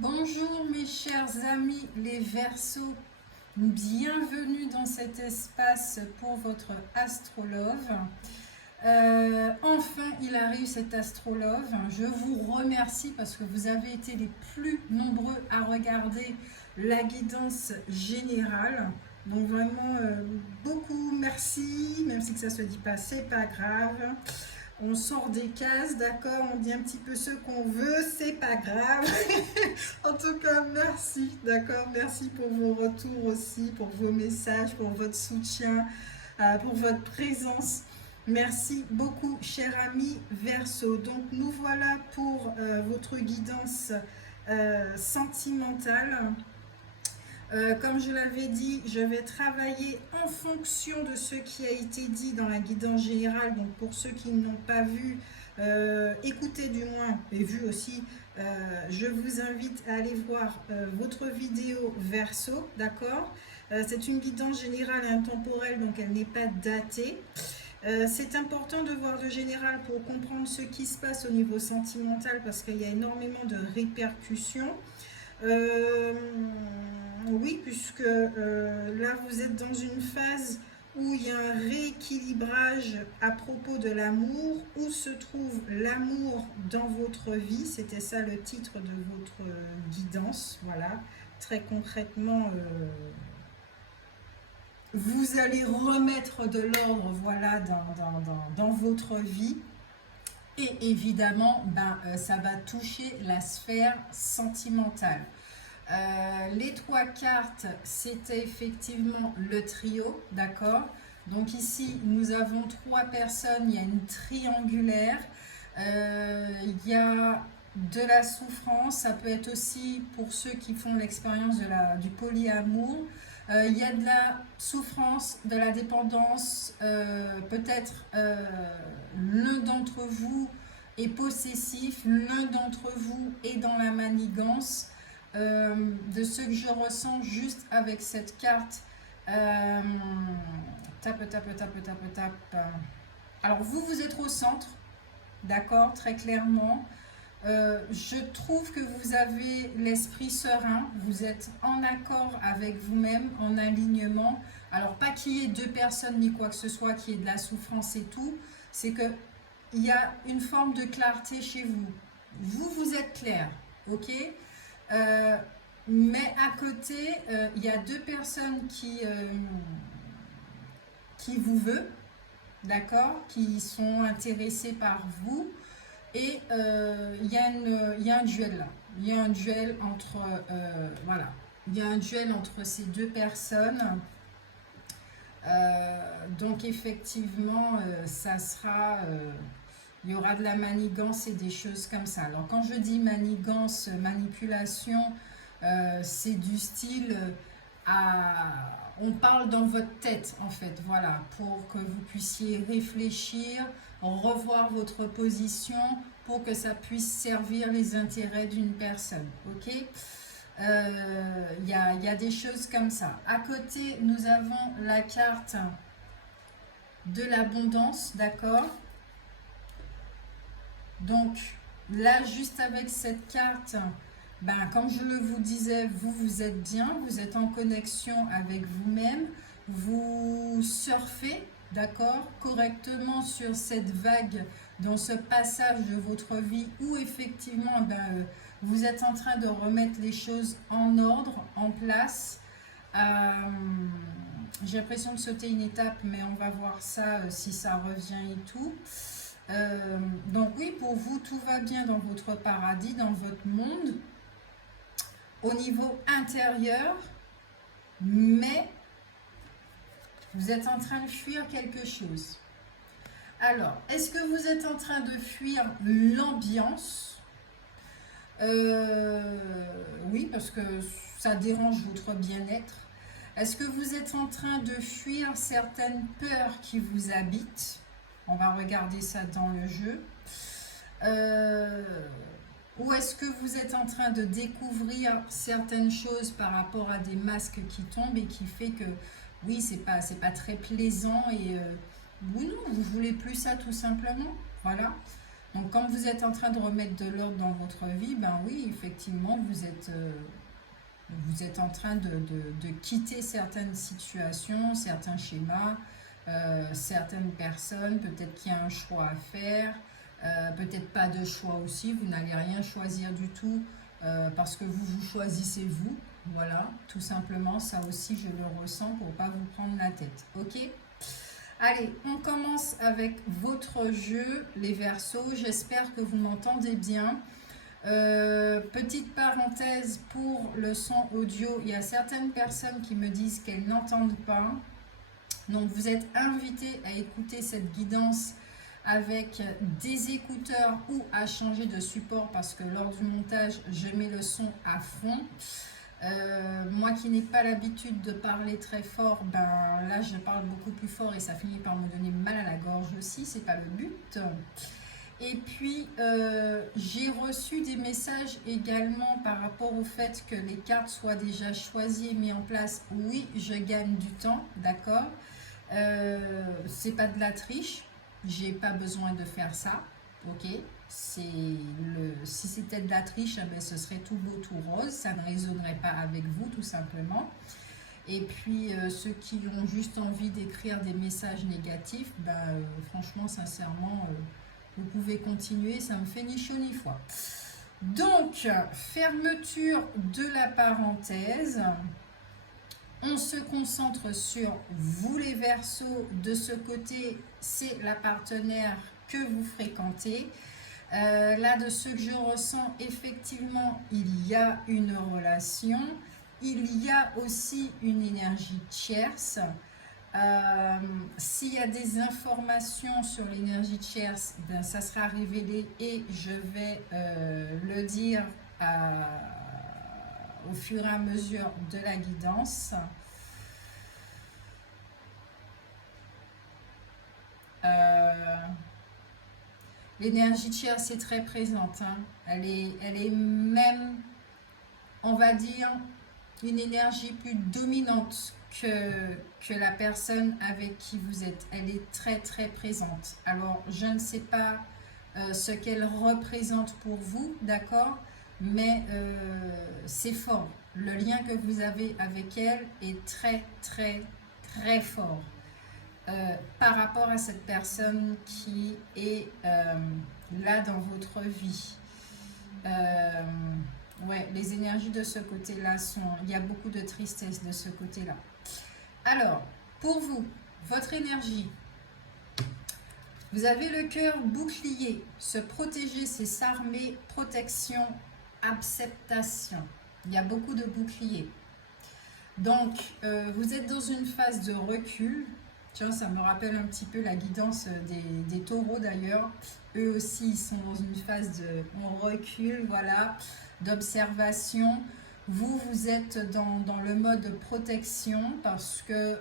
Bonjour mes chers amis les Verseaux, bienvenue dans cet espace pour votre astrologue. Enfin il arrive cet astrologue, je vous remercie parce que vous avez été les plus nombreux à regarder la guidance générale. Donc vraiment beaucoup merci, même si que ça ne se dit pas, c'est pas grave. On sort des cases, d'accord, on dit un petit peu ce qu'on veut, c'est pas grave. En tout cas, merci, d'accord, merci pour vos retours aussi, pour vos messages, pour votre soutien, pour votre présence. Merci beaucoup, cher ami Verseau. Donc, nous voilà pour votre guidance sentimentale. Comme je l'avais dit, je vais travailler en fonction de ce qui a été dit dans la guidance générale. Donc pour ceux qui n'ont pas vu, écoutez du moins, et vu aussi, je vous invite à aller voir votre vidéo Verseau, d'accord. C'est une guidance générale et intemporelle, donc elle n'est pas datée. C'est important de voir le général pour comprendre ce qui se passe au niveau sentimental parce qu'il y a énormément de répercussions. Oui, puisque là vous êtes dans une phase où il y a un rééquilibrage à propos de l'amour, où se trouve l'amour dans votre vie, c'était ça le titre de votre guidance, voilà, très concrètement, vous allez remettre de l'ordre, voilà, dans votre vie, et évidemment, ça va toucher la sphère sentimentale. Les trois cartes, c'était effectivement le trio, d'accord. Donc ici, nous avons trois personnes, il y a une triangulaire, il y a de la souffrance, ça peut être aussi pour ceux qui font l'expérience du polyamour. Il y a de la souffrance, de la dépendance, peut-être l'un d'entre vous est possessif, l'un d'entre vous est dans la manigance. De ce que je ressens juste avec cette carte. Tape, tape, tape, tape, tape. Alors vous êtes au centre, d'accord, très clairement. Je trouve que vous avez l'esprit serein, vous êtes en accord avec vous-même, en alignement. Alors pas qu'il y ait deux personnes ni quoi que ce soit, qu'il y ait de la souffrance et tout, c'est que il y a une forme de clarté chez vous. Vous êtes clair, ok. Mais à côté, il y a deux personnes qui vous veulent, d'accord, qui sont intéressées par vous. Et il y a un duel là. Il y a un duel entre, voilà, il y a un duel entre ces deux personnes. Donc effectivement, ça sera, il y aura de la manigance et des choses comme ça. Alors quand je dis manigance, manipulation, c'est du style on parle dans votre tête en fait, voilà, pour que vous puissiez réfléchir, revoir votre position pour que ça puisse servir les intérêts d'une personne, ok. Il y a des choses comme ça. À côté, nous avons la carte de l'abondance, d'accord. Donc là, juste avec cette carte, comme je le vous disais, vous êtes bien, vous êtes en connexion avec vous-même, vous surfez, d'accord, correctement sur cette vague, dans ce passage de votre vie où effectivement, vous êtes en train de remettre les choses en ordre, en place. J'ai l'impression de sauter une étape, mais on va voir ça si ça revient et tout. Donc oui, pour vous, tout va bien dans votre paradis, dans votre monde, au niveau intérieur, mais vous êtes en train de fuir quelque chose. Alors, est-ce que vous êtes en train de fuir l'ambiance? Oui, parce que ça dérange votre bien-être. Est-ce que vous êtes en train de fuir certaines peurs qui vous habitent? On va regarder ça dans le jeu. Ou est-ce que vous êtes en train de découvrir certaines choses par rapport à des masques qui tombent et qui fait que, oui, c'est pas très plaisant et ou non, vous voulez plus ça tout simplement, voilà. Donc, quand vous êtes en train de remettre de l'ordre dans votre vie, ben oui, effectivement, vous êtes en train de quitter certaines situations, certains schémas, certaines personnes, peut-être qu'il y a un choix à faire, peut-être pas de choix aussi, vous n'allez rien choisir du tout parce que vous choisissez vous, voilà, tout simplement, ça aussi je le ressens pour pas vous prendre la tête, ok? Allez, on commence avec votre jeu, les Verseaux, j'espère que vous m'entendez bien. Petite parenthèse pour le son audio, il y a certaines personnes qui me disent qu'elles n'entendent pas. Donc vous êtes invités à écouter cette guidance avec des écouteurs ou à changer de support parce que lors du montage, je mets le son à fond. Moi qui n'ai pas l'habitude de parler très fort, ben là je parle beaucoup plus fort et ça finit par me donner mal à la gorge aussi, c'est pas le but. Et puis, j'ai reçu des messages également par rapport au fait que les cartes soient déjà choisies et mises en place. Oui, je gagne du temps, d'accord. C'est pas de la triche, j'ai pas besoin de faire ça, ok. Si c'était de la triche, eh ben, ce serait tout beau, tout rose, ça ne résonnerait pas avec vous, tout simplement. Et puis, ceux qui ont juste envie d'écrire des messages négatifs, ben, franchement, sincèrement, vous pouvez continuer, ça me fait ni chaud ni froid. Donc, fermeture de la parenthèse. On se concentre sur vous les Verseaux. De ce côté, c'est la partenaire que vous fréquentez. Là, de ce que je ressens, effectivement, il y a une relation. Il y a aussi une énergie tierce. S'il y a des informations sur l'énergie tierce, ben, ça sera révélé et je vais le dire au fur et à mesure de la guidance. L'énergie tierce est très présente, hein. Elle est même, on va dire, une énergie plus dominante que la personne avec qui vous êtes. Elle est très très présente. Alors, je ne sais pas ce qu'elle représente pour vous, d'accord? Mais c'est fort. Le lien que vous avez avec elle est très très très fort par rapport à cette personne qui est là dans votre vie. Ouais, les énergies de ce côté-là sont... Il y a beaucoup de tristesse de ce côté-là. Alors, pour vous, votre énergie, vous avez le cœur bouclier. Se protéger, c'est s'armer, protection, acceptation. Il y a beaucoup de boucliers. Donc, vous êtes dans une phase de recul. Tiens, ça me rappelle un petit peu la guidance des taureaux d'ailleurs. Eux aussi, ils sont dans une phase de recul, voilà, d'observation. Vous êtes dans le mode protection parce que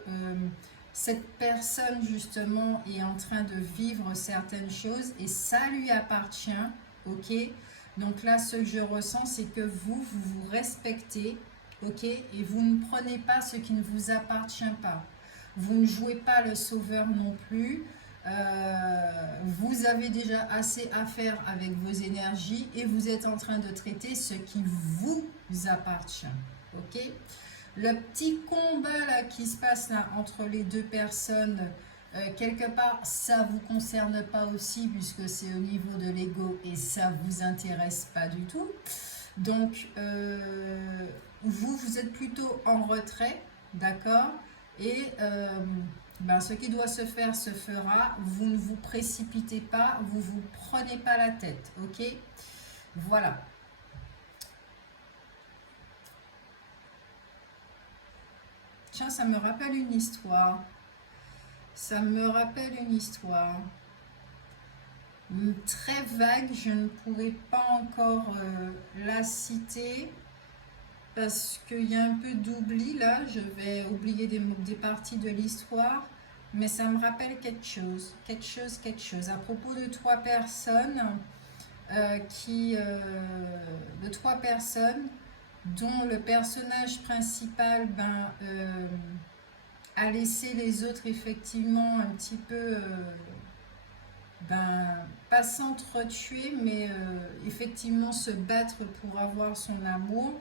cette personne justement est en train de vivre certaines choses et ça lui appartient, ok? Donc là, ce que je ressens, c'est que vous vous respectez, ok? Et vous ne prenez pas ce qui ne vous appartient pas. Vous ne jouez pas le sauveur non plus. Vous avez déjà assez à faire avec vos énergies et vous êtes en train de traiter ce qui vous appartient. Ok? Le petit combat là qui se passe là entre les deux personnes, quelque part, ça ne vous concerne pas aussi puisque c'est au niveau de l'ego et ça ne vous intéresse pas du tout. Donc, vous êtes plutôt en retrait, d'accord? Et ben, ce qui doit se faire se fera. Vous ne vous précipitez pas, vous ne vous prenez pas la tête, ok? Voilà. Tiens, ça me rappelle une histoire. Ça me rappelle une histoire. Très vague, je ne pourrais pas encore la citer. Parce qu'il y a un peu d'oubli là, je vais oublier des parties de l'histoire, mais ça me rappelle quelque chose. À propos de trois personnes, de trois personnes dont le personnage principal a laissé les autres effectivement un petit peu pas s'entretuer, mais effectivement se battre pour avoir son amour,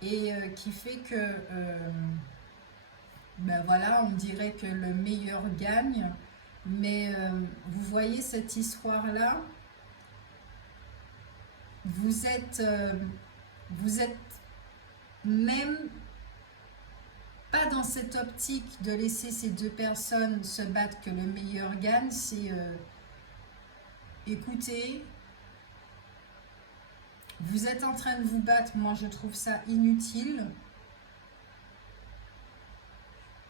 et qui fait que, voilà, on dirait que le meilleur gagne. Mais vous voyez cette histoire-là, vous êtes même pas dans cette optique de laisser ces deux personnes se battre que le meilleur gagne. C'est écoutez, vous êtes en train de vous battre, moi je trouve ça inutile,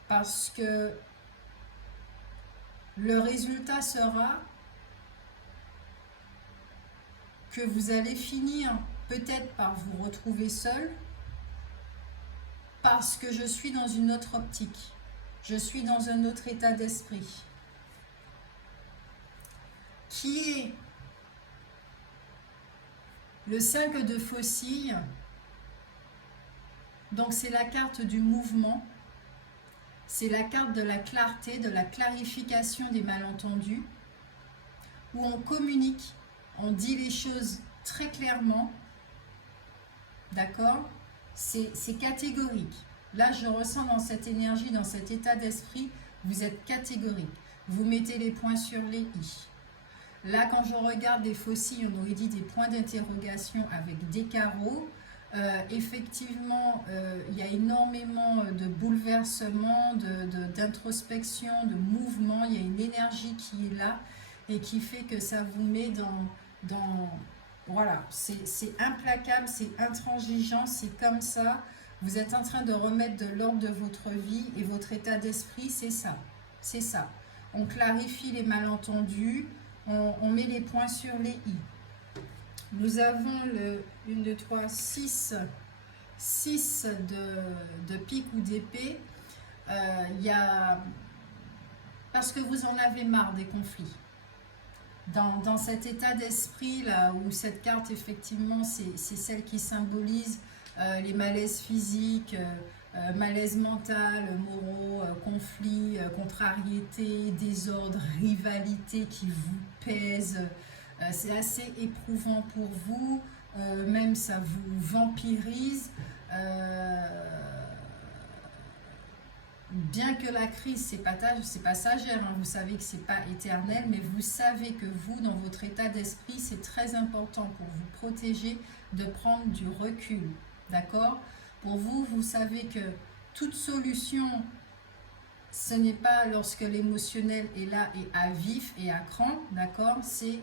parce que le résultat sera que vous allez finir peut-être par vous retrouver seul, parce que je suis dans une autre optique, je suis dans un autre état d'esprit, qui est le 5 de faucille. Donc c'est la carte du mouvement, c'est la carte de la clarté, de la clarification des malentendus, où on communique, on dit les choses très clairement, d'accord? C'est catégorique. Là, je ressens dans cette énergie, dans cet état d'esprit, vous êtes catégorique. Vous mettez les points sur les i. Là, quand je regarde les faucilles, on aurait dit des points d'interrogation avec des carreaux. Effectivement, il y a énormément de bouleversements, d'introspection, de mouvement. Il y a une énergie qui est là et qui fait que ça vous met dans voilà, c'est implacable, c'est intransigeant, c'est comme ça. Vous êtes en train de remettre de l'ordre de votre vie, et votre état d'esprit, c'est ça. C'est ça. On clarifie les malentendus, on met les points sur les i. Nous avons le 1, 2, 3, 6 de pique ou d'épée. Il y a, parce que vous en avez marre des conflits. Dans cet état d'esprit là, où cette carte effectivement c'est celle qui symbolise les malaises physiques, malaise mental, moraux, conflits, contrariétés, désordre, rivalité qui vous pèse. C'est assez éprouvant pour vous, même ça vous vampirise. Bien que la crise, c'est passagère, hein, vous savez que c'est pas éternel, mais vous savez que vous, dans votre état d'esprit, c'est très important pour vous protéger de prendre du recul, d'accord? Pour vous, vous savez que toute solution, ce n'est pas lorsque l'émotionnel est là et à vif et à cran, d'accord? C'est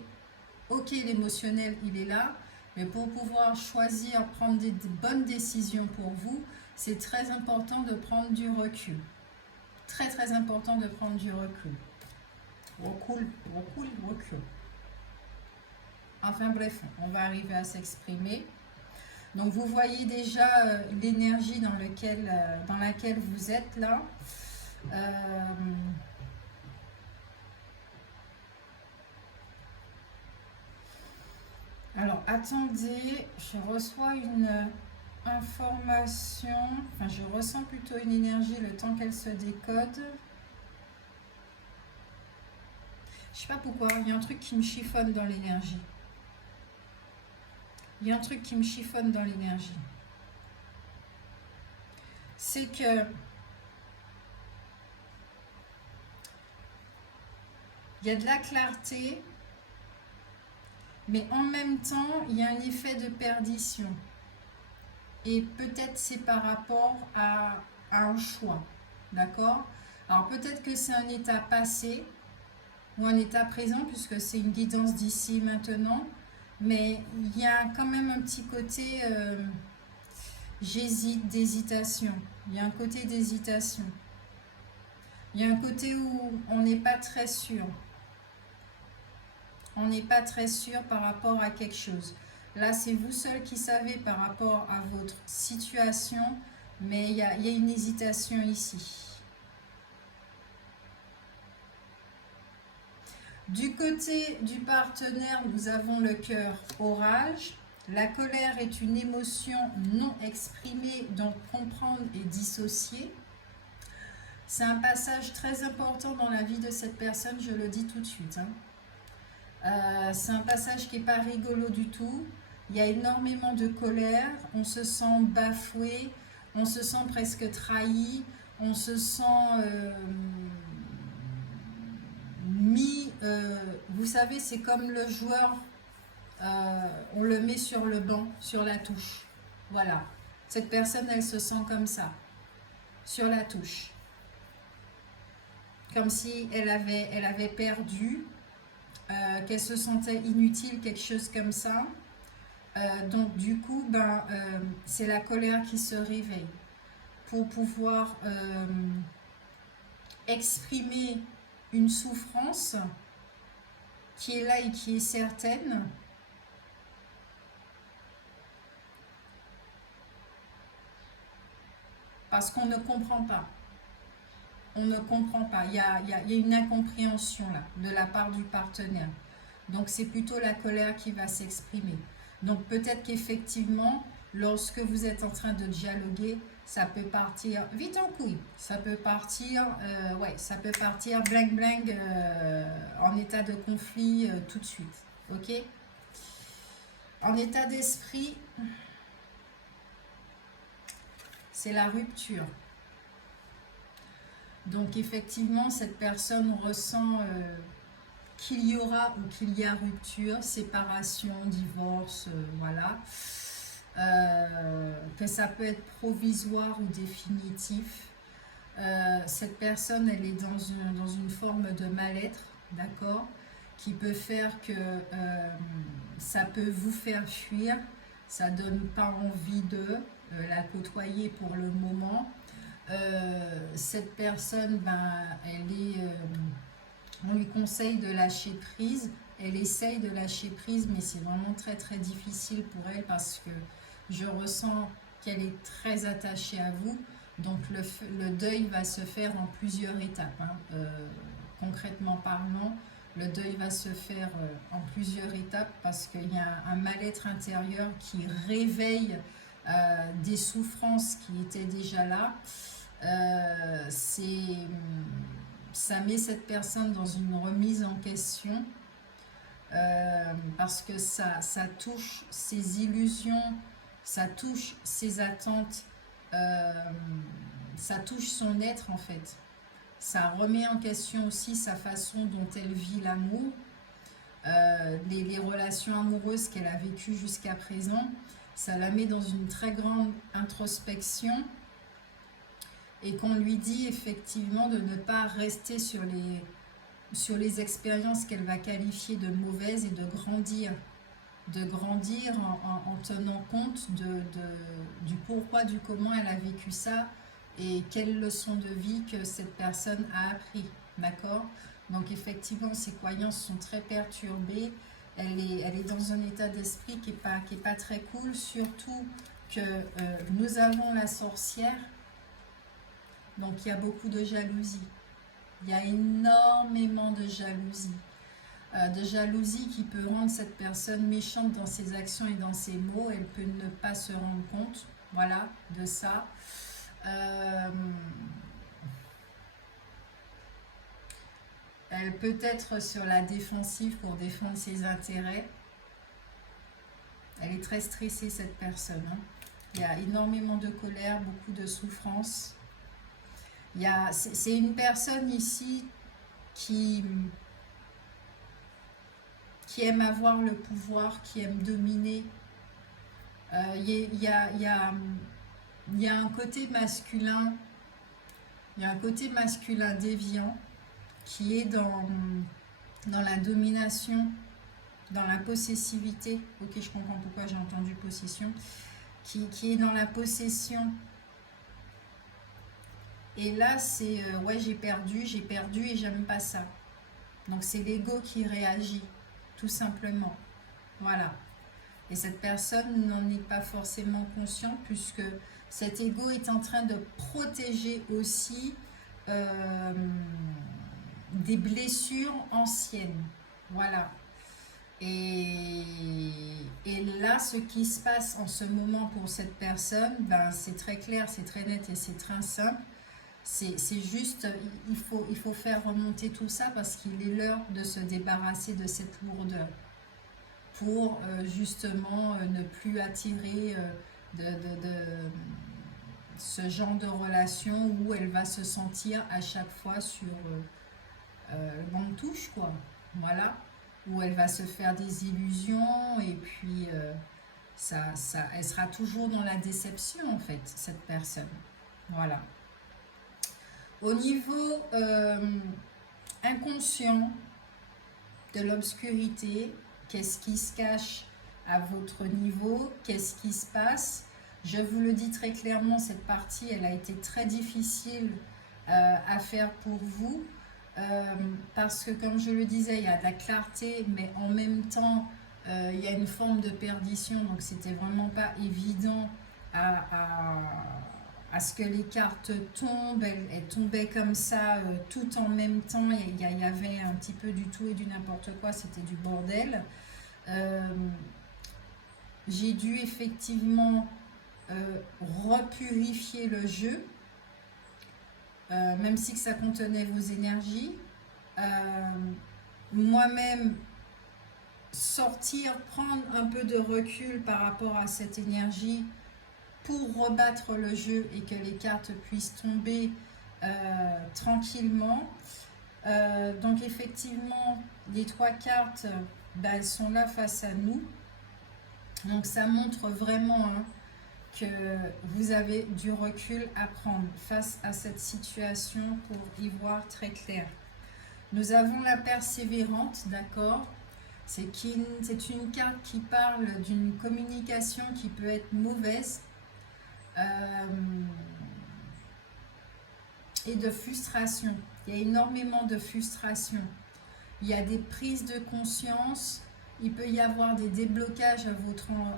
ok, l'émotionnel, il est là, mais pour pouvoir choisir, prendre des bonnes décisions pour vous, c'est très important de prendre du recul. Très très important de prendre du recul. Recul. Enfin bref, on va arriver à s'exprimer. Donc vous voyez déjà l'énergie dans laquelle vous êtes là. Alors attendez, je reçois une information, enfin je ressens plutôt une énergie le temps qu'elle se décode. Je sais pas pourquoi, il y a un truc qui me chiffonne dans l'énergie. C'est que il y a de la clarté, mais en même temps, il y a un effet de perdition. Et peut-être c'est par rapport à un choix, d'accord? Alors peut-être que c'est un état passé ou un état présent, puisque c'est une guidance d'ici maintenant, mais il y a quand même un petit côté j'hésite, d'hésitation. Il y a un côté d'hésitation. Il y a un côté où on n'est pas très sûr. On n'est pas très sûr par rapport à quelque chose. Là, c'est vous seul qui savez par rapport à votre situation, mais il y a une hésitation ici. Du côté du partenaire, nous avons le cœur orage. La colère est une émotion non exprimée, donc comprendre et dissocier. C'est un passage très important dans la vie de cette personne, je le dis tout de suite, hein. C'est un passage qui n'est pas rigolo du tout. Il y a énormément de colère, on se sent bafoué, on se sent presque trahi, on se sent mis... vous savez, c'est comme le joueur, on le met sur le banc, sur la touche. Voilà. Cette personne, elle se sent comme ça, sur la touche. Comme si elle avait perdu, qu'elle se sentait inutile, quelque chose comme ça. Donc du coup, c'est la colère qui se réveille pour pouvoir exprimer une souffrance qui est là et qui est certaine. Parce qu'on ne comprend pas. On ne comprend pas. Il y a une incompréhension là, de la part du partenaire. Donc c'est plutôt la colère qui va s'exprimer. Donc peut-être qu'effectivement, lorsque vous êtes en train de dialoguer, ça peut partir vite en couille. Ça peut partir, ça peut partir bling bling en état de conflit tout de suite. Ok? En état d'esprit, c'est la rupture. Donc effectivement, cette personne ressent qu'il y aura ou qu'il y a rupture, séparation, divorce, voilà. Que ça peut être provisoire ou définitif. Cette personne, elle est dans une forme de mal-être, d'accord, qui peut faire que ça peut vous faire fuir, ça donne pas envie de la côtoyer pour le moment. Cette personne, on lui conseille de lâcher prise. Elle essaye de lâcher prise, mais c'est vraiment très très difficile pour elle parce que je ressens qu'elle est très attachée à vous. Donc le deuil va se faire en plusieurs étapes. Concrètement parlant, le deuil va se faire en plusieurs étapes parce qu'il y a un mal-être intérieur qui réveille des souffrances qui étaient déjà là. Ça met cette personne dans une remise en question parce que ça touche ses illusions, ça touche ses attentes, ça touche son être en fait. Ça remet en question aussi sa façon dont elle vit l'amour, les relations amoureuses qu'elle a vécues jusqu'à présent. Ça la met dans une très grande introspection et qu'on lui dit effectivement de ne pas rester sur les expériences qu'elle va qualifier de mauvaises et de grandir en tenant compte du pourquoi, du comment elle a vécu ça et quelles leçons de vie que cette personne a appris, d'accord? Donc effectivement, ses croyances sont très perturbées, elle est dans un état d'esprit qui est pas très cool, surtout que nous avons la sorcière, donc il y a beaucoup de jalousie, il y a énormément de jalousie qui peut rendre cette personne méchante dans ses actions et dans ses mots. Elle peut ne pas se rendre compte, voilà, de ça. Elle peut être sur la défensive pour défendre ses intérêts. Elle est très stressée, cette personne. Il y a énormément de colère, beaucoup de souffrance. C'est une personne ici qui aime avoir le pouvoir, qui aime dominer. Il y a un côté masculin, il y a un côté masculin déviant qui est dans la domination, dans la possessivité. Ok, je comprends pourquoi j'ai entendu possession. Qui est dans la possession. Et là, c'est ouais, j'ai perdu et j'aime pas ça. Donc c'est l'ego qui réagit, tout simplement. Voilà. Et cette personne n'en est pas forcément consciente puisque cet ego est en train de protéger aussi des blessures anciennes. Voilà. Et là, ce qui se passe en ce moment pour cette personne, c'est très clair, c'est très net et c'est très simple. C'est juste, il faut faire remonter tout ça parce qu'il est l'heure de se débarrasser de cette lourdeur pour justement ne plus attirer ce genre de relation où elle va se sentir à chaque fois sur le banc de touche, quoi. Voilà. Où elle va se faire des illusions et puis elle sera toujours dans la déception, en fait, cette personne. Voilà. Au niveau inconscient de l'obscurité, qu'est-ce qui se cache à votre niveau? Qu'est-ce qui se passe? Je vous le dis très clairement, cette partie, elle a été très difficile à faire pour vous. Parce que, comme je le disais, il y a de la clarté, mais en même temps, il y a une forme de perdition. Donc, c'était vraiment pas évident à ce que les cartes tombent. Elles tombaient comme ça, tout en même temps. Il y avait un petit peu du tout et du n'importe quoi. C'était du bordel. J'ai dû effectivement repurifier le jeu, même si que ça contenait vos énergies. Moi-même, sortir, prendre un peu de recul par rapport à cette énergie pour rebattre le jeu et que les cartes puissent tomber tranquillement. Donc effectivement, les 3 cartes, elles sont là face à nous. Donc ça montre vraiment que vous avez du recul à prendre face à cette situation pour y voir très clair. Nous avons la persévérante, d'accord? C'est une carte qui parle d'une communication qui peut être mauvaise et de frustration. Il y a énormément de frustration. Il y a des prises de conscience. Il peut y avoir des déblocages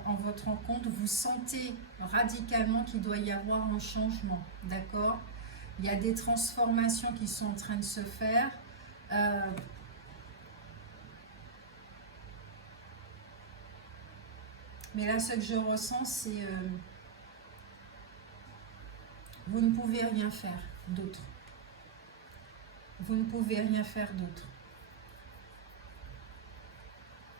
en votre rencontre. Vous sentez radicalement qu'il doit y avoir un changement, d'accord? Il y a des transformations qui sont en train de se faire. Mais là, ce que je ressens, c'est vous ne pouvez rien faire d'autre. Vous ne pouvez rien faire d'autre.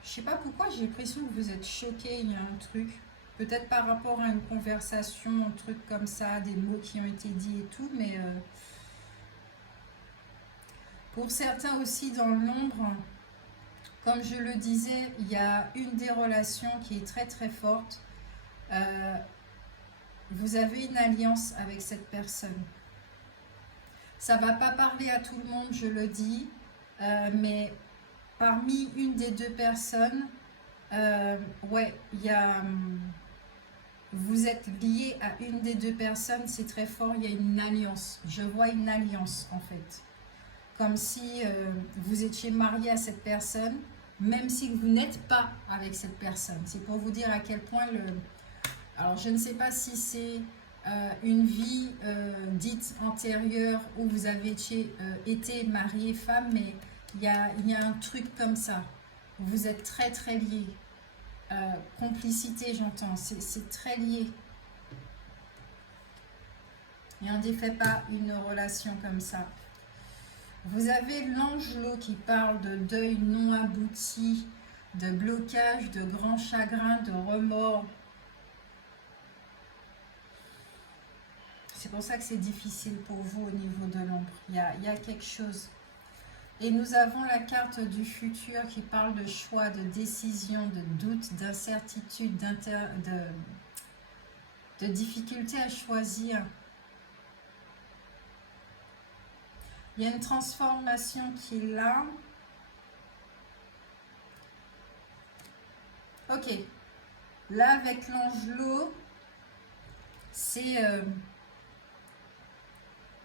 Je sais pas pourquoi, j'ai l'impression que vous êtes choqué, il y a un truc. Peut-être par rapport à une conversation, un truc comme ça, des mots qui ont été dits et tout, mais pour certains aussi dans l'ombre, comme je le disais, il y a une des relations qui est très très forte. Vous avez une alliance avec cette personne. Ça ne va pas parler à tout le monde, je le dis, mais parmi une des 2 personnes, ouais, il y a, vous êtes lié à une des 2 personnes, c'est très fort, il y a une alliance. Je vois une alliance en fait. Comme si vous étiez marié à cette personne, même si vous n'êtes pas avec cette personne. C'est pour vous dire à quel point Alors, je ne sais pas si c'est une vie dite antérieure où vous avez été marié femme, mais il y a un truc comme ça. Vous êtes très très liés. Complicité, j'entends. C'est très lié. Et on ne défait pas une relation comme ça. Vous avez l'angelot qui parle de deuil non abouti, de blocage, de grand chagrin, de remords. C'est pour ça que c'est difficile pour vous au niveau de l'ombre. Il y a quelque chose. Et nous avons la carte du futur qui parle de choix, de décision, de doute, d'incertitude, de difficulté à choisir. Il y a une transformation qui est là. Ok. Là, avec l'angelot, c'est...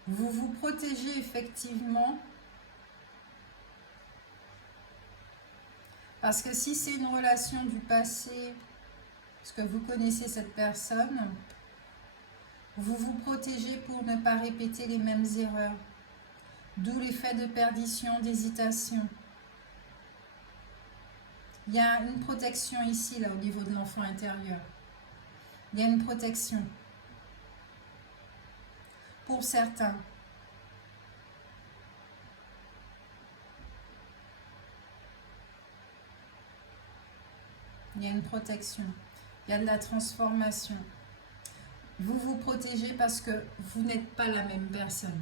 vous vous protégez effectivement. Parce que si c'est une relation du passé, parce que vous connaissez cette personne, vous vous protégez pour ne pas répéter les mêmes erreurs. D'où l'effet de perdition, d'hésitation. Il y a une protection ici, là, au niveau de l'enfant intérieur. Il y a une protection. Pour certains. Il y a une protection. Il y a de la transformation. Vous vous protégez parce que vous n'êtes pas la même personne.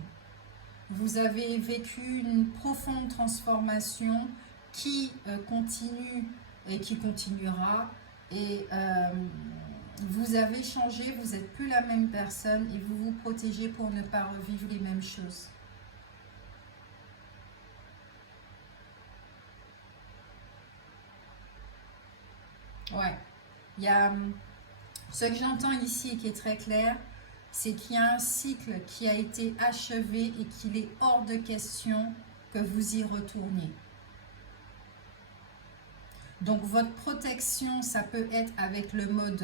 Vous avez vécu une profonde transformation qui continue et qui continuera. Et vous avez changé, vous n'êtes plus la même personne et vous vous protégez pour ne pas revivre les mêmes choses. Ouais, il y a ce que j'entends ici et qui est très clair, c'est qu'il y a un cycle qui a été achevé et qu'il est hors de question que vous y retourniez. Donc votre protection, ça peut être avec le mode,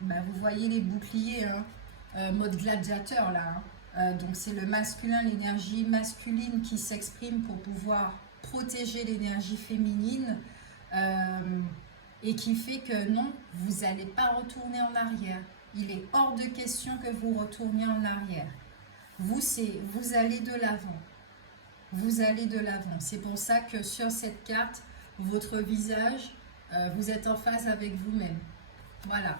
vous voyez les boucliers, hein, mode gladiateur là. Donc c'est le masculin, l'énergie masculine qui s'exprime pour pouvoir protéger l'énergie féminine et qui fait que non, vous n'allez pas retourner en arrière. Il est hors de question que vous retourniez en arrière. Vous allez de l'avant. Vous allez de l'avant. C'est pour ça que sur cette carte, votre visage, vous êtes en phase avec vous-même. Voilà.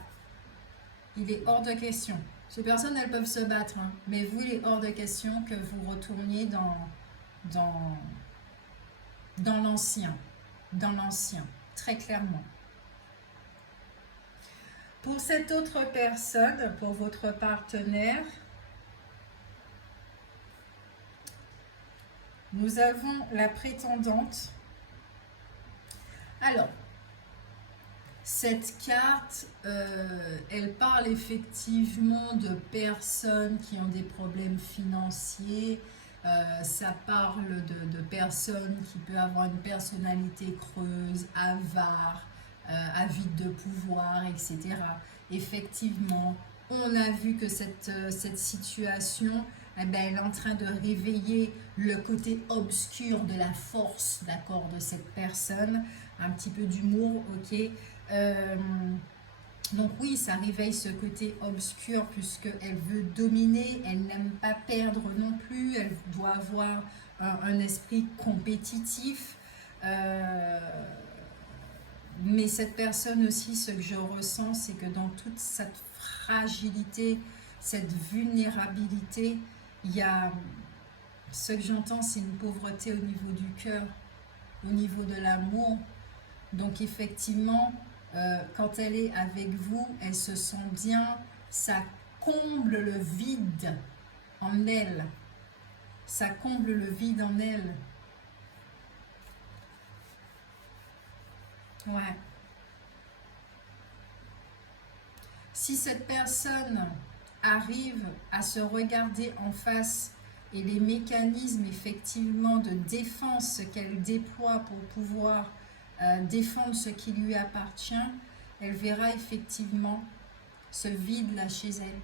Il est hors de question. Ces personnes, elles peuvent se battre, hein, mais vous, il est hors de question que vous retourniez dans l'ancien. Dans l'ancien, très clairement. Pour cette autre personne, pour votre partenaire, nous avons la prétendante. Alors, cette carte, elle parle effectivement de personnes qui ont des problèmes financiers. Ça parle de personnes qui peuvent avoir une personnalité creuse, avare, avide de pouvoir, etc. Effectivement, on a vu que cette situation, eh ben, elle est en train de réveiller le côté obscur de la force, d'accord, de cette personne. Un petit peu d'humour, ok. Donc oui, ça réveille ce côté obscur puisqu'elle veut dominer, elle n'aime pas perdre non plus, elle doit avoir un esprit compétitif. Mais cette personne aussi, ce que je ressens, c'est que dans toute cette fragilité, cette vulnérabilité, il y a, ce que j'entends, c'est une pauvreté au niveau du cœur, au niveau de l'amour. Donc effectivement, quand elle est avec vous, elle se sent bien, ça comble le vide en elle. Ça comble le vide en elle. Ouais. Si cette personne arrive à se regarder en face et les mécanismes effectivement de défense qu'elle déploie pour pouvoir défendre ce qui lui appartient, elle verra effectivement ce vide là chez elle.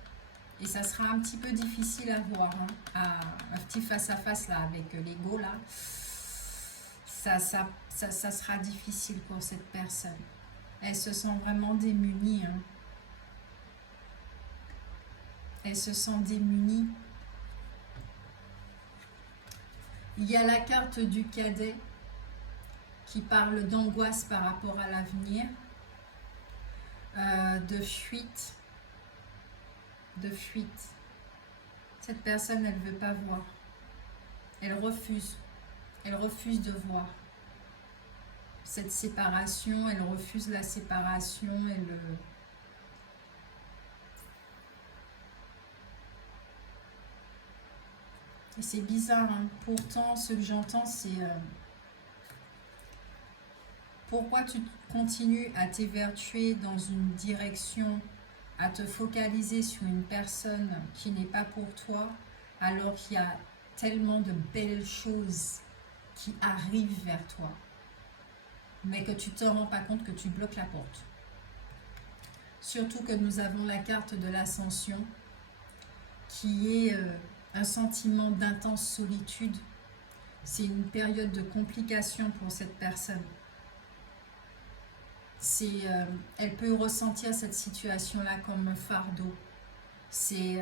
Et ça sera un petit peu difficile à voir, hein, un petit face-à-face là avec l'ego là. Ça sera difficile pour cette personne. Elle se sent vraiment démunie. Hein. Elle se sent démunie. Il y a la carte du cadet qui parle d'angoisse par rapport à l'avenir, de fuite. De fuite. Cette personne, elle ne veut pas voir. Elle refuse. Elle refuse de voir cette séparation, elle refuse la séparation, Et c'est bizarre, hein. Pourtant, ce que j'entends, c'est pourquoi tu continues à t'évertuer dans une direction, à te focaliser sur une personne qui n'est pas pour toi, alors qu'il y a tellement de belles choses qui arrivent vers toi, mais que tu ne te rends pas compte que tu bloques la porte. Surtout que nous avons la carte de l'ascension, qui est un sentiment d'intense solitude. C'est une période de complication pour cette personne. Elle peut ressentir cette situation-là comme un fardeau. C'est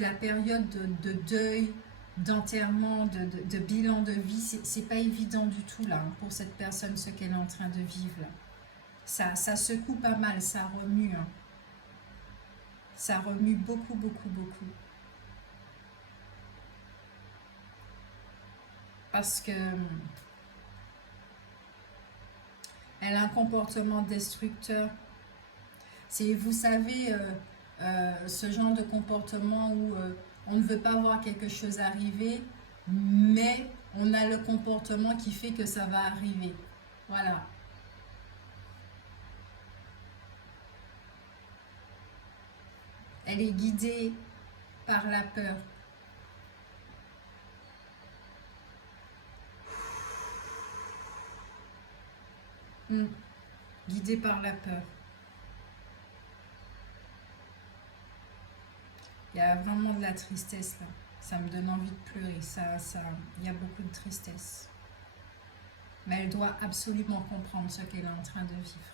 la période de deuil, d'enterrement, de bilan de vie. C'est pas évident du tout là, hein, pour cette personne, ce qu'elle est en train de vivre là. Ça secoue pas mal, ça remue, hein. Ça remue beaucoup, beaucoup, beaucoup. Parce que elle a un comportement destructeur. C'est, vous savez, ce genre de comportement où on ne veut pas voir quelque chose arriver, mais on a le comportement qui fait que ça va arriver. Voilà. Elle est guidée par la peur. Hmm. Guidée par la peur. Il y a vraiment de la tristesse là. Ça me donne envie de pleurer. Il y a beaucoup de tristesse. Mais elle doit absolument comprendre ce qu'elle est en train de vivre.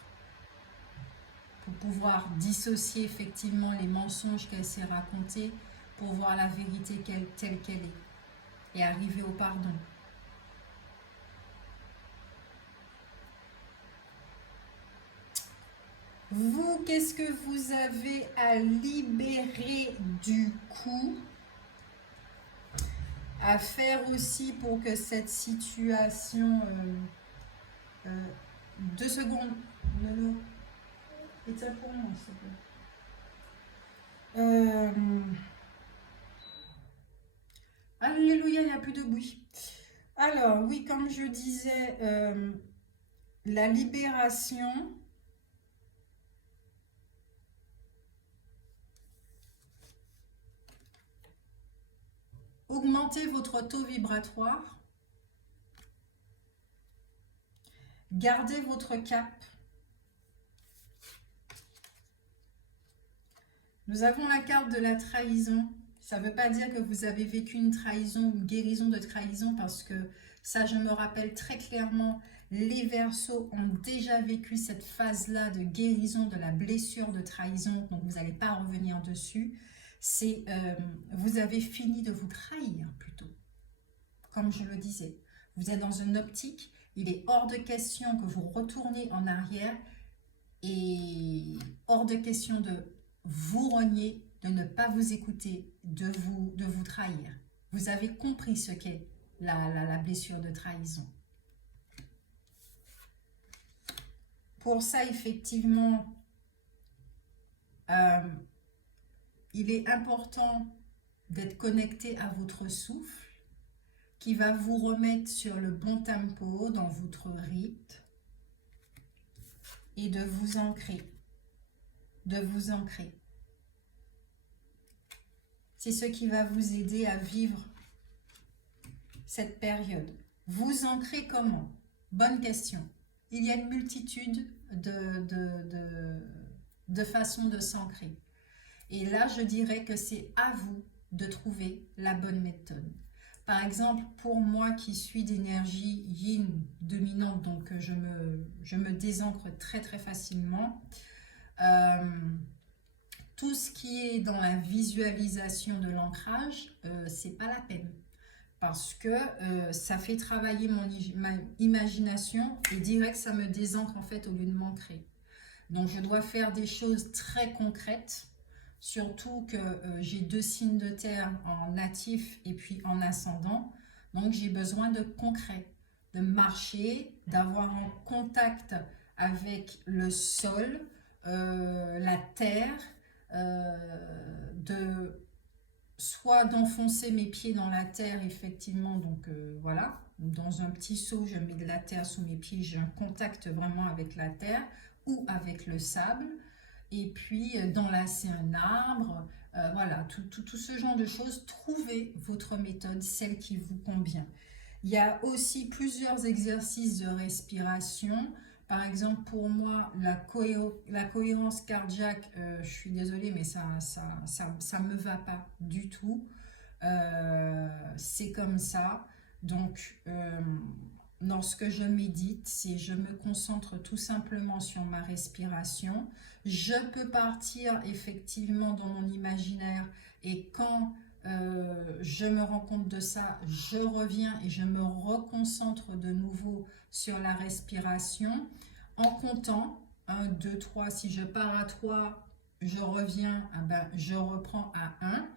Pour pouvoir dissocier effectivement les mensonges qu'elle s'est racontés, pour voir la vérité telle qu'elle est. Et arriver au pardon. Vous, qu'est-ce que vous avez à libérer du coup, à faire aussi pour que cette situation... 2 secondes, Lolo. Et ça pour moi, s'il te plaît. Alléluia, il n'y a plus de bruit. Alors, oui, comme je disais, la libération... Augmentez votre taux vibratoire. Gardez votre cap. Nous avons la carte de la trahison. Ça ne veut pas dire que vous avez vécu une trahison, une guérison de trahison, parce que ça, je me rappelle très clairement, les Verseaux ont déjà vécu cette phase-là de guérison de la blessure de trahison, donc vous n'allez pas revenir dessus. C'est, vous avez fini de vous trahir plutôt, comme je le disais. Vous êtes dans une optique, il est hors de question que vous retourniez en arrière et hors de question de vous renier, de ne pas vous écouter, de vous trahir. Vous avez compris ce qu'est la blessure de trahison. Pour ça, effectivement, il est important d'être connecté à votre souffle qui va vous remettre sur le bon tempo dans votre rythme et de vous ancrer. De vous ancrer. C'est ce qui va vous aider à vivre cette période. Vous ancrer comment? Bonne question. Il y a une multitude de façons de s'ancrer. Et là, je dirais que c'est à vous de trouver la bonne méthode. Par exemple, pour moi qui suis d'énergie yin dominante, donc je me désancre très très facilement, tout ce qui est dans la visualisation de l'ancrage, c'est pas la peine. Parce que ça fait travailler ma imagination et direct ça me désancre en fait au lieu de m'ancrer. Donc je dois faire des choses très concrètes, surtout que j'ai 2 signes de terre en natif et puis en ascendant. Donc j'ai besoin de concret, de marcher, d'avoir un contact avec le sol, la terre, soit d'enfoncer mes pieds dans la terre, effectivement, donc voilà, dans un petit seau, je mets de la terre sous mes pieds, j'ai un contact vraiment avec la terre ou avec le sable, et puis d'enlacer un arbre, voilà, tout ce genre de choses. Trouvez votre méthode, celle qui vous convient. Il y a aussi plusieurs exercices de respiration. Par exemple, pour moi, la cohérence cardiaque, je suis désolée, mais ça me va pas du tout. C'est comme ça. Donc, lorsque je médite, je me concentre tout simplement sur ma respiration. Je peux partir effectivement dans mon imaginaire et quand je me rends compte de ça, je reviens et je me reconcentre de nouveau sur la respiration en comptant 1, 2, 3. Si je pars à 3, je reviens, ah ben, je reprends à 1.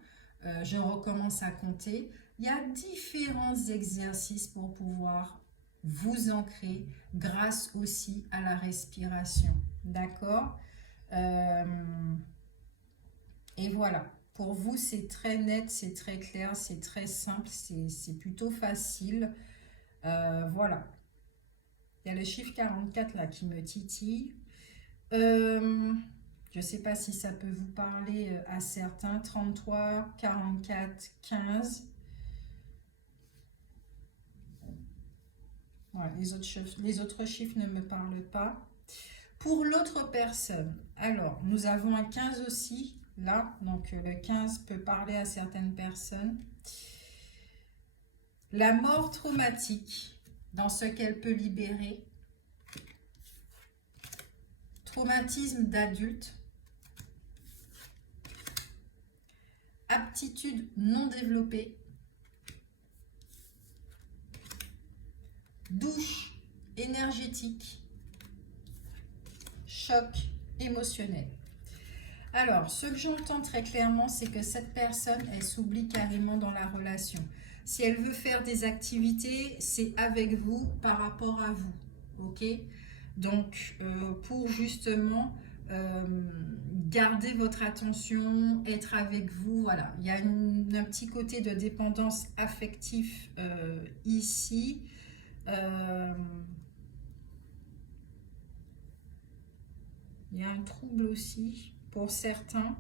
Je recommence à compter. Il y a différents exercices pour pouvoir vous ancrer grâce aussi à la respiration. D'accord? Euh, et voilà. Pour vous, c'est très net, c'est très clair, c'est très simple, c'est plutôt facile. Voilà. Il y a le chiffre 44 là qui me titille. Je ne sais pas si ça peut vous parler à certains. 33, 44, 15. Voilà, les autres chiffres ne me parlent pas. Pour l'autre personne, alors, nous avons un 15 aussi, là. Donc, le 15 peut parler à certaines personnes. La mort traumatique, dans ce qu'elle peut libérer. Traumatisme d'adulte. Aptitude non développée. Douche énergétique. Choc émotionnel. Alors, ce que j'entends très clairement, c'est que cette personne, elle s'oublie carrément dans la relation. Si elle veut faire des activités, c'est avec vous, par rapport à vous. Ok? Donc, pour justement garder votre attention, être avec vous, voilà. Il y a un petit côté de dépendance affective ici. Il y a un trouble aussi pour certains.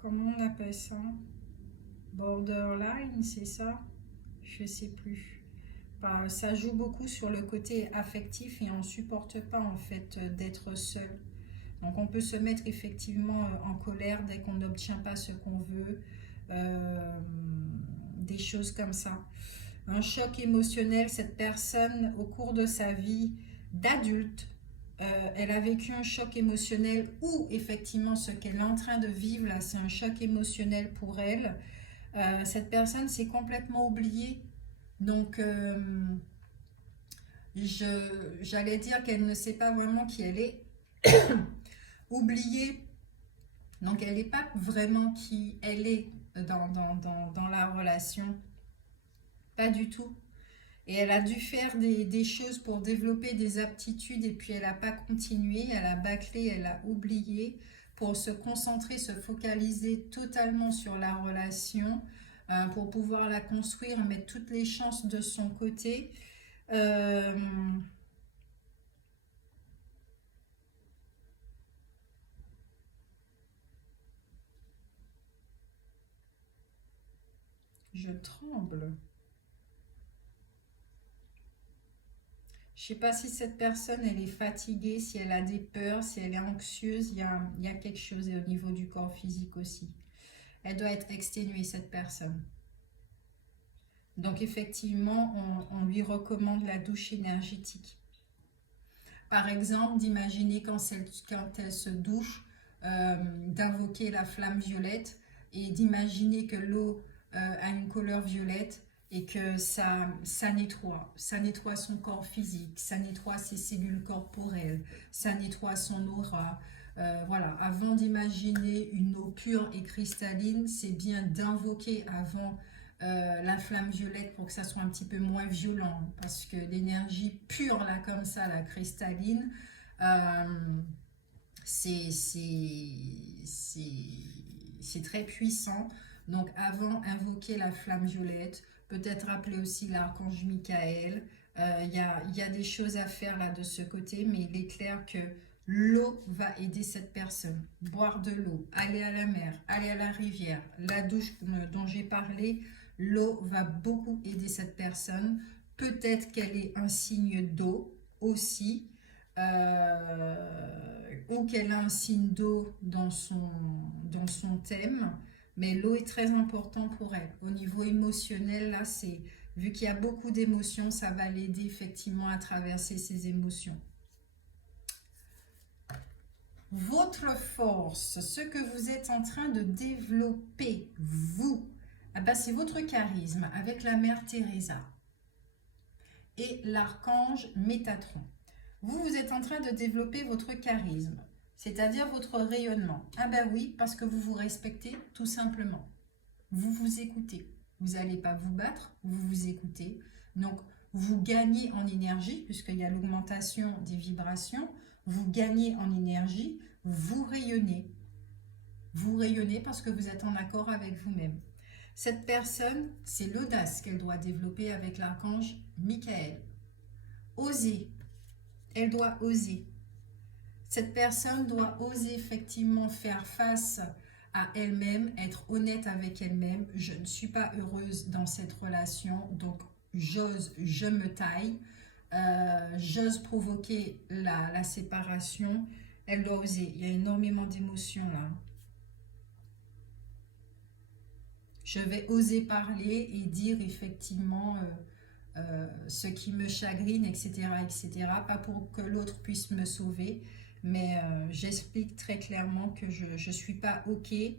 Comment on appelle ça? Borderline, c'est ça? Je ne sais plus. Bah, ça joue beaucoup sur le côté affectif et on ne supporte pas en fait d'être seul. Donc on peut se mettre effectivement en colère dès qu'on n'obtient pas ce qu'on veut. Des choses comme ça. Un choc émotionnel, cette personne au cours de sa vie d'adulte, elle a vécu un choc émotionnel ou effectivement ce qu'elle est en train de vivre là, c'est un choc émotionnel pour elle. Cette personne s'est complètement oubliée. Donc, j'allais dire qu'elle ne sait pas vraiment qui elle est. Oubliée. Donc, elle n'est pas vraiment qui elle est dans la relation. Pas du tout. Et elle a dû faire des choses pour développer des aptitudes et puis elle n'a pas continué, elle a bâclé, elle a oublié pour se concentrer, se focaliser totalement sur la relation, pour pouvoir la construire, mettre toutes les chances de son côté. Euh, je tremble. Je ne sais pas si cette personne, elle est fatiguée, si elle a des peurs, si elle est anxieuse, il y a quelque chose au niveau du corps physique aussi. Elle doit être exténuée, cette personne. Donc effectivement, on lui recommande la douche énergétique. Par exemple, d'imaginer quand elle se douche, d'invoquer la flamme violette et d'imaginer que l'eau a une couleur violette et que ça nettoie son corps physique, ça nettoie ses cellules corporelles, ça nettoie son aura. Voilà, avant d'imaginer une eau pure et cristalline, c'est bien d'invoquer avant la flamme violette pour que ça soit un petit peu moins violent, parce que l'énergie pure là comme ça, la cristalline, c'est très puissant. Donc avant, invoquer la flamme violette, peut-être appeler aussi l'archange Michael. Il y a des choses à faire là de ce côté, mais il est clair que l'eau va aider cette personne. Boire de l'eau, aller à la mer, aller à la rivière, la douche dont j'ai parlé, l'eau va beaucoup aider cette personne. Peut-être qu'elle est un signe d'eau aussi, ou qu'elle a un signe d'eau dans son thème. Mais l'eau est très important pour elle. Au niveau émotionnel, là, vu qu'il y a beaucoup d'émotions, ça va l'aider effectivement à traverser ses émotions. Votre force, ce que vous êtes en train de développer, vous, ah ben c'est votre charisme avec la mère Teresa. et l'archange Métatron. Vous êtes en train de développer votre charisme, c'est-à-dire votre rayonnement. Ah ben oui, parce que vous vous respectez tout simplement. Vous vous écoutez. Vous n'allez pas vous battre, vous vous écoutez. Donc, vous gagnez en énergie, puisqu'il y a l'augmentation des vibrations. Vous gagnez en énergie, vous rayonnez. Vous rayonnez parce que vous êtes en accord avec vous-même. Cette personne, c'est l'audace qu'elle doit développer avec l'archange Michael. Oser. Elle doit oser. Cette personne doit oser effectivement faire face à elle-même, être honnête avec elle-même. Je ne suis pas heureuse dans cette relation, donc j'ose, je me taille. J'ose provoquer la séparation. Elle doit oser. Il y a énormément d'émotions là. Je vais oser parler et dire effectivement ce qui me chagrine, etc., etc. Pas pour que l'autre puisse me sauver, mais j'explique très clairement que je ne suis pas OK et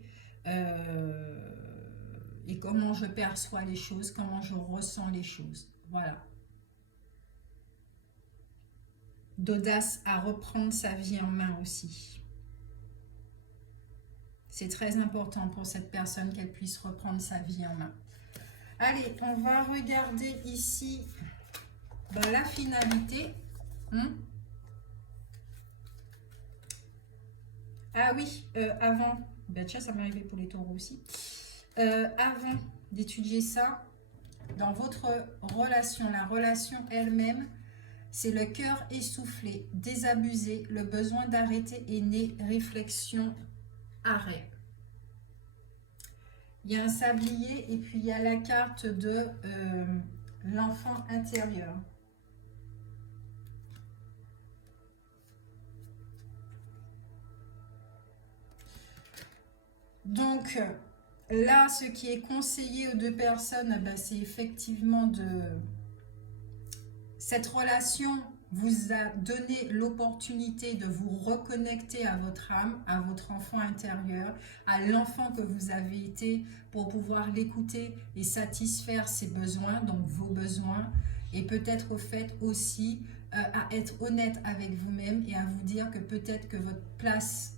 comment je perçois les choses, comment je ressens les choses. Voilà. D'audace à reprendre sa vie en main aussi. C'est très important pour cette personne qu'elle puisse reprendre sa vie en main. Allez, on va regarder ici la finalité. Ah oui, avant, tiens, ça m'est arrivé pour les taureaux aussi. Avant d'étudier ça, dans votre relation, la relation elle-même, c'est le cœur essoufflé, désabusé, le besoin d'arrêter est né, réflexion, arrêt. Il y a un sablier et puis il y a la carte de l'enfant intérieur. Donc là, ce qui est conseillé aux deux personnes, c'est effectivement cette relation vous a donné l'opportunité de vous reconnecter à votre âme, à votre enfant intérieur, à l'enfant que vous avez été pour pouvoir l'écouter et satisfaire ses besoins, donc vos besoins, et peut-être au fait aussi à être honnête avec vous-même et à vous dire que peut-être que votre place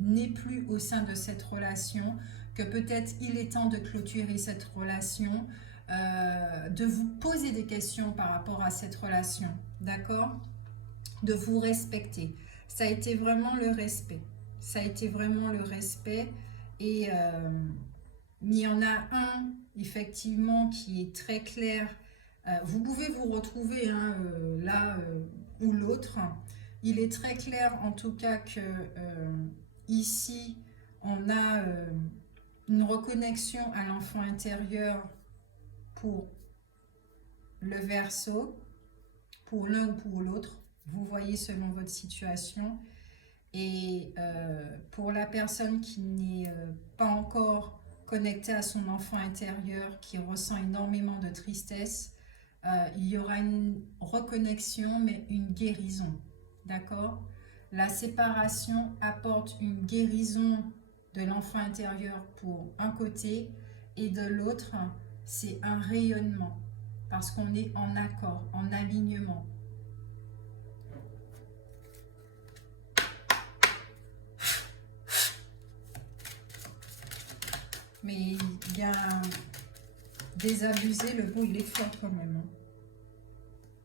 n'est plus au sein de cette relation, que peut-être il est temps de clôturer cette relation, de vous poser des questions par rapport à cette relation, d'accord? De vous respecter. Ça a été vraiment le respect. Ça a été vraiment le respect. Et mais il y en a un, effectivement, qui est très clair. Vous pouvez vous retrouver là ou l'autre. Il est très clair, en tout cas, que ici, on a une reconnexion à l'enfant intérieur pour le Verseau, pour l'un ou pour l'autre. Vous voyez selon votre situation. Et pour la personne qui n'est pas encore connectée à son enfant intérieur, qui ressent énormément de tristesse, il y aura une reconnexion, mais une guérison. D'accord? La séparation apporte une guérison de l'enfant intérieur pour un côté, et de l'autre, c'est un rayonnement. Parce qu'on est en accord, en alignement. Mais il y a désabusé, le mot il est fort quand même.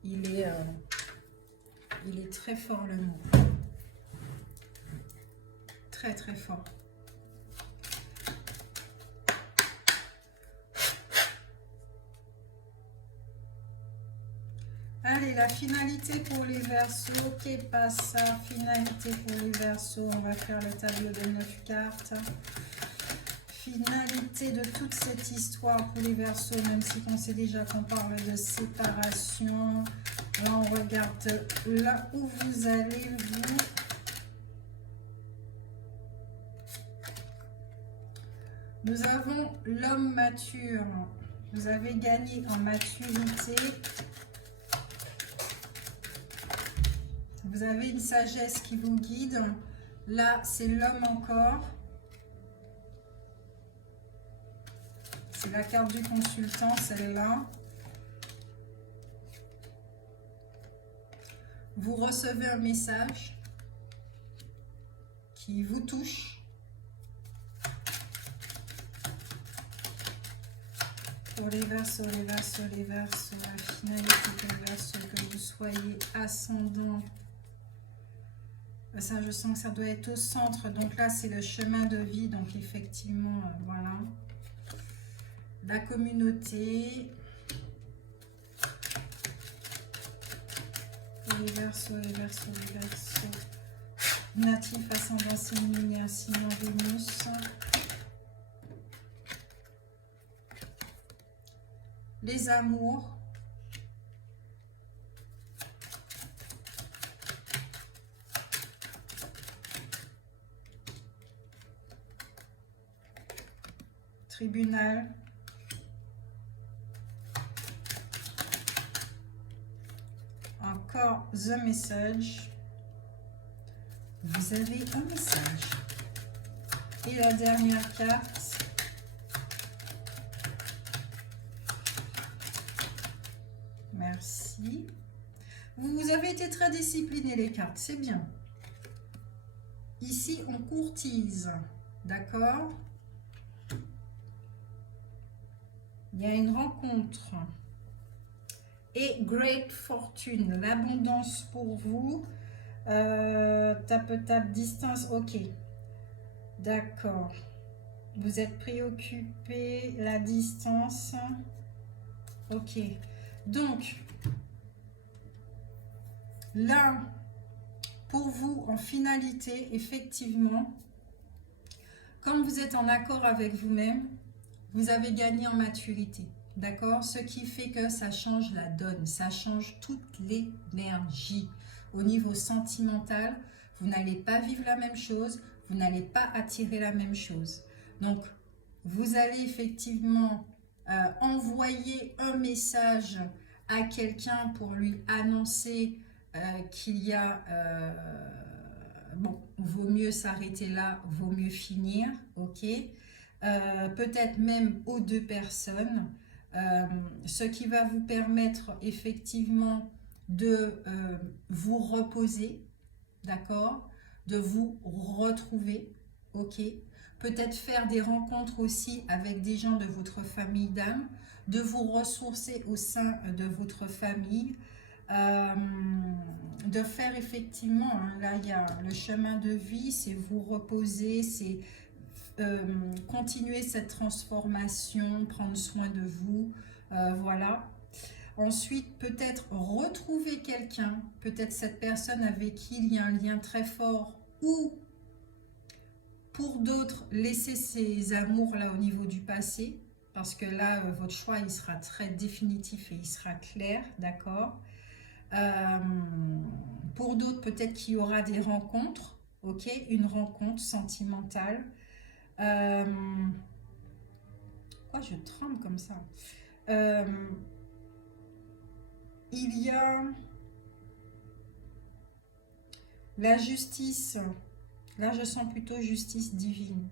Il est très fort le mot. Très très fort. Allez, la finalité pour les Verseaux. Que passe ça? Finalité pour les Verseaux. On va faire le tableau de 9 cartes. Finalité de toute cette histoire pour les Verseaux, même si on sait déjà qu'on parle de séparation. Là, on regarde là où vous allez, vous. Nous avons l'homme mature. Vous avez gagné en maturité. Vous avez une sagesse qui vous guide. Là, c'est l'homme encore. C'est la carte du consultant, celle-là. vous recevez un message qui vous touche. Pour les Verseaux, la finalité des Verseaux, que vous soyez ascendant. Ça, je sens que ça doit être au centre. Donc là, c'est le chemin de vie. Donc effectivement, voilà. La communauté. Les Verseaux. Natif, ascendant, signe lunaire, signe Vénus. Les amours. Tribunal. Encore The Message. Vous avez un message. Et la dernière carte. Merci. Vous avez été très disciplinés les cartes, c'est bien. Ici, on courtise. D'accord? Il y a une rencontre. Et Great Fortune, l'abondance pour vous. Tape, distance, ok. D'accord. Vous êtes préoccupé, la distance. Ok. Donc, là, pour vous, en finalité, effectivement, comme vous êtes en accord avec vous-même, vous avez gagné en maturité. D'accord? Ce qui fait que ça change la donne, ça change toute l'énergie. Au niveau sentimental, vous n'allez pas vivre la même chose, vous n'allez pas attirer la même chose. Donc, vous allez effectivement envoyer un message à quelqu'un pour lui annoncer qu'il y a... bon, vaut mieux s'arrêter là, vaut mieux finir, ok? Peut-être même aux deux personnes. Ce qui va vous permettre effectivement de vous reposer, d'accord, de vous retrouver, ok, peut-être faire des rencontres aussi avec des gens de votre famille d'âme, de vous ressourcer au sein de votre famille, de faire effectivement, hein, là il y a le chemin de vie, c'est vous reposer, c'est continuer cette transformation, prendre soin de vous, voilà. Ensuite, peut-être retrouver quelqu'un, peut-être cette personne avec qui il y a un lien très fort, ou pour d'autres, laisser ces amours là au niveau du passé, parce que là, votre choix, il sera très définitif et il sera clair, d'accord. Pour d'autres, peut-être qu'il y aura des rencontres, ok, une rencontre sentimentale. Pourquoi je tremble comme ça? Il y a la justice. Là, je sens plutôt justice divine.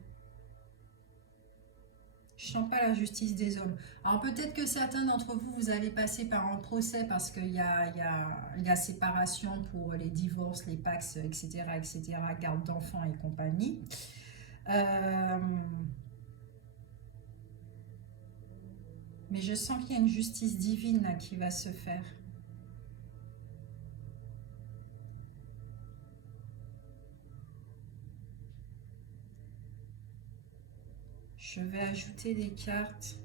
Je ne sens pas la justice des hommes. Alors, peut-être que certains d'entre vous, vous allez passer par un procès parce qu'il y a séparation pour les divorces, les Pacs, etc., garde d'enfants et compagnie. Mais je sens qu'il y a une justice divine là, qui va se faire. Je vais ajouter des cartes.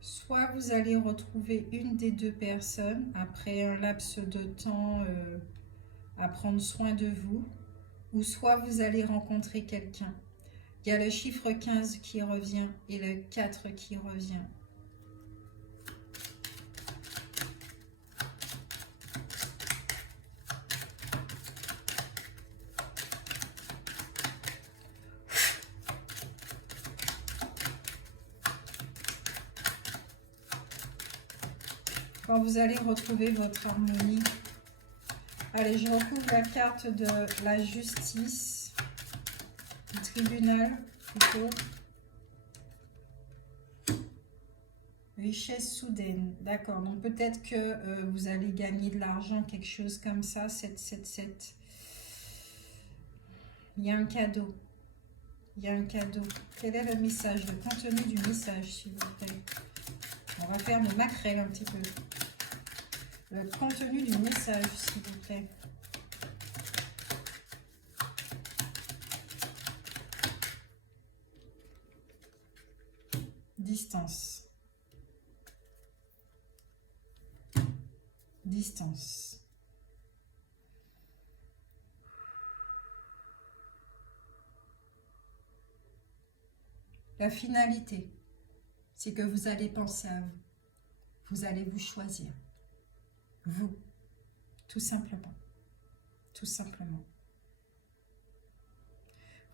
Soit vous allez retrouver une des deux personnes après un laps de temps à prendre soin de vous, ou soit vous allez rencontrer quelqu'un. Il y a le chiffre 15 qui revient et le 4 qui revient. Quand vous allez retrouver votre harmonie. Allez, je recouvre la carte de la justice, du tribunal plutôt. richesse soudaine. D'accord, donc peut-être que vous allez gagner de l'argent, quelque chose comme ça. 7, 7, 7. Il y a un cadeau. Il y a un cadeau. Quel est le message, le contenu du message, s'il vous plaît? On va faire le maquerelle un petit peu. Le contenu du message, s'il vous plaît. Distance. Distance. La finalité, c'est que vous allez penser à vous. Vous allez vous choisir. Vous. Tout simplement. Tout simplement.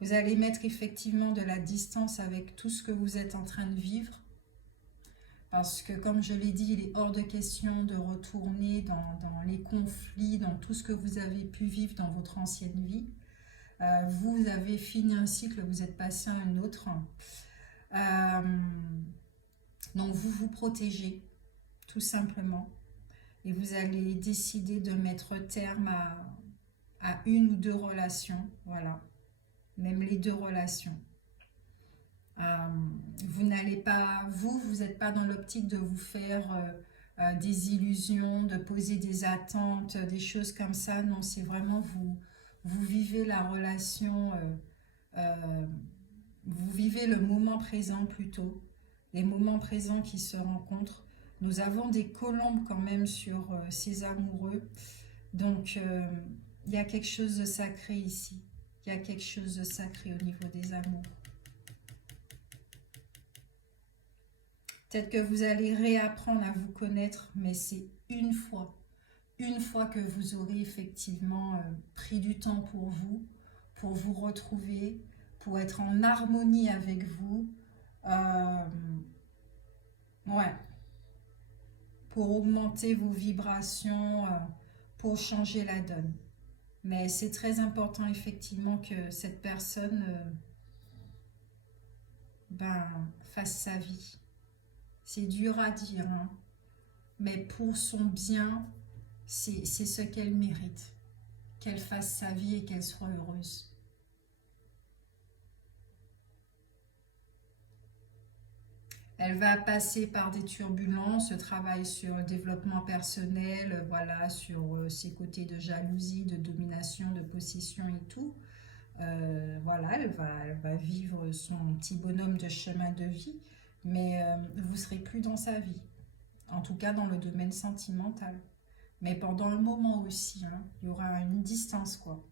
Vous allez mettre effectivement de la distance avec tout ce que vous êtes en train de vivre. Parce que, comme je l'ai dit, il est hors de question de retourner dans les conflits, dans tout ce que vous avez pu vivre dans votre ancienne vie. Vous avez fini un cycle, vous êtes passé à un autre. Donc, vous vous protégez, tout simplement. Et vous allez décider de mettre terme à une ou deux relations. Voilà. Même les deux relations. Vous n'allez pas, vous n'êtes pas dans l'optique de vous faire des illusions, de poser des attentes, des choses comme ça. Non, c'est vraiment vous vivez la relation, vous vivez le moment présent plutôt, les moments présents qui se rencontrent. Nous avons des colombes quand même sur ces amoureux. Donc, il y a quelque chose de sacré ici. Il y a quelque chose de sacré au niveau des amours. Peut-être que vous allez réapprendre à vous connaître, mais c'est une fois que vous aurez effectivement pris du temps pour vous retrouver, pour être en harmonie avec vous, ouais, pour augmenter vos vibrations, pour changer la donne. Mais c'est très important effectivement que cette personne fasse sa vie. C'est dur à dire, hein, mais pour son bien, c'est ce qu'elle mérite. Qu'elle fasse sa vie et qu'elle soit heureuse. Elle va passer par des turbulences, travail sur le développement personnel, voilà, sur ses côtés de jalousie, de domination, de possession et tout. Voilà, elle va vivre son petit bonhomme de chemin de vie, mais vous ne serez plus dans sa vie, en tout cas dans le domaine sentimental. Mais pendant un moment aussi, hein, il y aura une distance, quoi.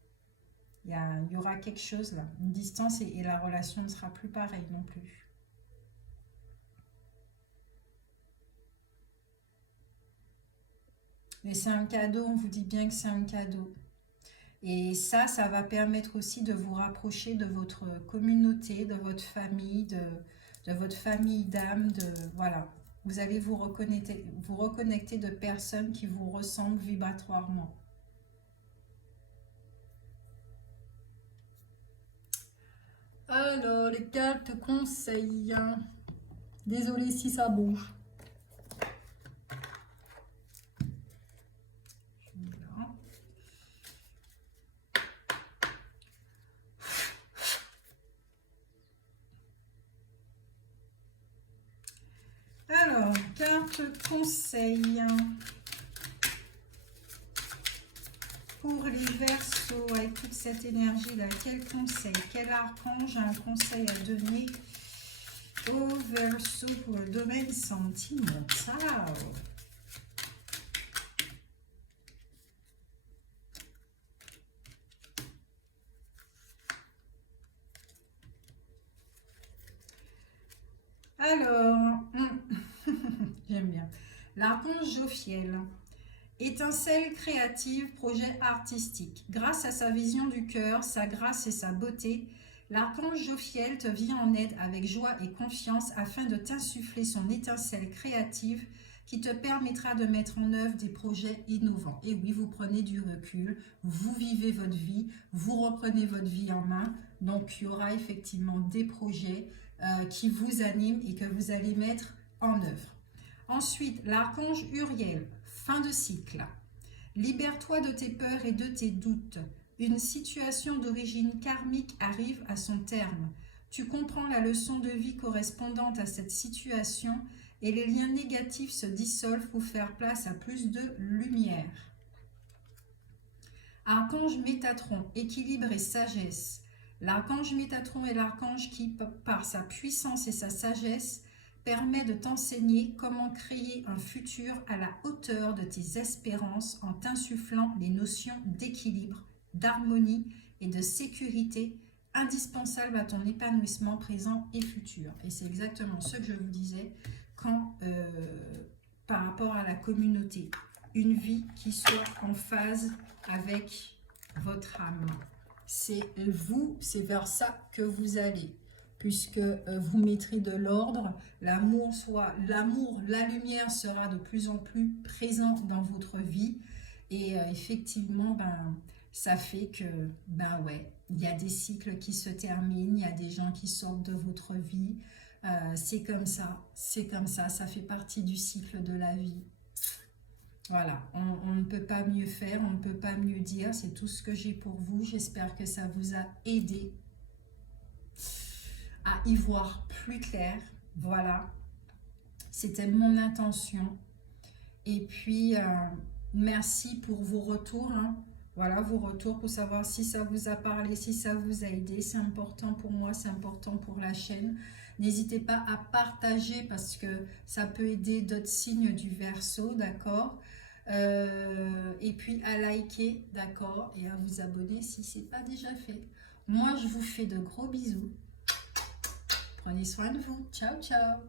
Il y aura quelque chose là, une distance et la relation ne sera plus pareille non plus. Mais c'est un cadeau, on vous dit bien que c'est un cadeau. Et ça va permettre aussi de vous rapprocher de votre communauté, de votre famille, de votre famille d'âme, voilà. Vous allez vous reconnecter de personnes qui vous ressemblent vibratoirement. Alors, les cartes conseillent. Désolée si ça bouge. Alors, carte conseil pour les Verseaux avec toute cette énergie-là. Quel conseil, quel archange a un conseil à donner aux Verseaux pour le domaine sentimental? Alors, j'aime bien. L'archange Jophiel. Étincelle créative, projet artistique. Grâce à sa vision du cœur, sa grâce et sa beauté, l'archange Jophiel te vient en aide avec joie et confiance afin de t'insuffler son étincelle créative qui te permettra de mettre en œuvre des projets innovants. Et oui, vous prenez du recul, vous vivez votre vie, vous reprenez votre vie en main. Donc, il y aura effectivement des projets qui vous animent et que vous allez mettre en œuvre. Ensuite, l'archange Uriel, fin de cycle. Libère-toi de tes peurs et de tes doutes. Une situation d'origine karmique arrive à son terme. Tu comprends la leçon de vie correspondante à cette situation et les liens négatifs se dissolvent pour faire place à plus de lumière. Archange Métatron, équilibre et sagesse. L'archange Métatron est l'archange qui, par sa puissance et sa sagesse, permet de t'enseigner comment créer un futur à la hauteur de tes espérances en t'insufflant les notions d'équilibre, d'harmonie et de sécurité indispensables à ton épanouissement présent et futur. Et c'est exactement ce que je vous disais quand, par rapport à la communauté, une vie qui soit en phase avec votre âme. C'est vous, c'est vers ça que vous allez, puisque vous mettrez de l'ordre, l'amour, la lumière sera de plus en plus présent dans votre vie. Et effectivement, ça fait que, ouais, il y a des cycles qui se terminent, il y a des gens qui sortent de votre vie. C'est comme ça, ça fait partie du cycle de la vie. Voilà, on ne peut pas mieux faire, on ne peut pas mieux dire, c'est tout ce que j'ai pour vous. J'espère que ça vous a aidé à y voir plus clair. Voilà, c'était mon intention. Et puis, merci pour vos retours. Hein. Voilà, vos retours pour savoir si ça vous a parlé, si ça vous a aidé. C'est important pour moi, c'est important pour la chaîne. N'hésitez pas à partager parce que ça peut aider d'autres signes du Verseau, d'accord ? Et puis à liker, d'accord, et à vous abonner si ce n'est pas déjà fait. Moi, je vous fais de gros bisous. Prenez soin de vous. Ciao, ciao.